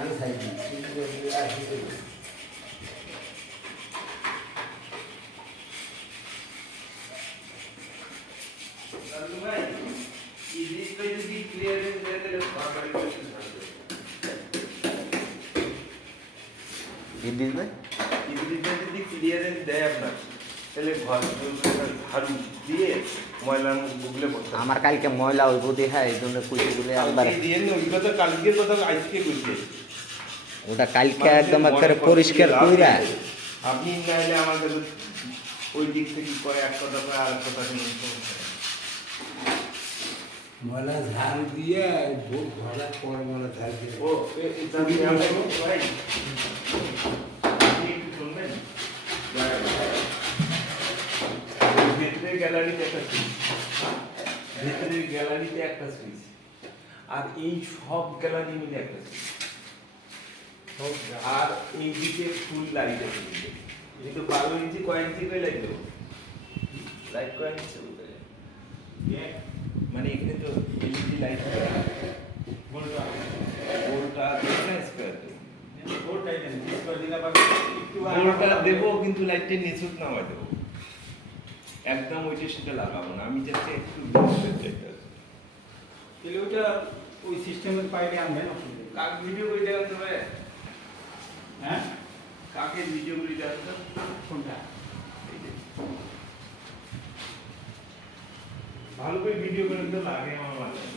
আগে সাইড আসি ভাই ইজিটা যদি ক্লিয়ারেন্স দেয় তাহলে বারবার কোশ্চেন থাকবে ইদিবে ইজিটা যদি ক্লিয়ারেন্স দেয় আপনার তাহলে ঘর ঝাড়ু দিয়ে ময়লা গুগলে পড়তে আমার কালকে ময়লা হইব দেখা এই জন্য কইতে গেলে একবার কালকে দিয়ে নি ওইগুলো তো কালকের কথা আজকে কইছে ওটা কালকে একদম একবারে পরিষ্কার কইরা আপনি নাইলে আমাদের ওই দিক থেকে করে এক কথা করে আর এক কথা শুনতে ময়লা ঝাড় দিয়ে ঘরের পরে ময়লা ঝাড় দিয়ে ও এটা দিয়ে আমরা ভাই আপনি একটু শুনবেন ভিতরের গ্যালারিতে একটা সুইচ ভিতরের গ্যালারিতে একটা সুইচ আর এই সব গ্যালারি মিলে একটা সুইচ আর এই দিকে ফুল লাইট আছে কিন্তু 12 ইঞ্চি কয় ইঞ্চি করে লাইট দেবো লাইট কয় ইঞ্চি মানে এখানে তো এলইডি লাইট গোলটা দেখেন স্কয়ার গোলটা দেবো কিন্তু লাইটটা নিচুত নামাই দেবো একদম ওইটার সাথে লাগাবো না আমি চাচ্ছি একটু তাহলে ওইটা ওই সিস্টেমের পাইলে আনবেন অসুবিধা নেই। কাক ভিডিও করে দেখান তো ভাই হ্যাঁ কাকের ভিডিও করে দেখান তো কোনটা এই যে। ভালো করে ভিডিও করে তো লাগে আমার মাথায়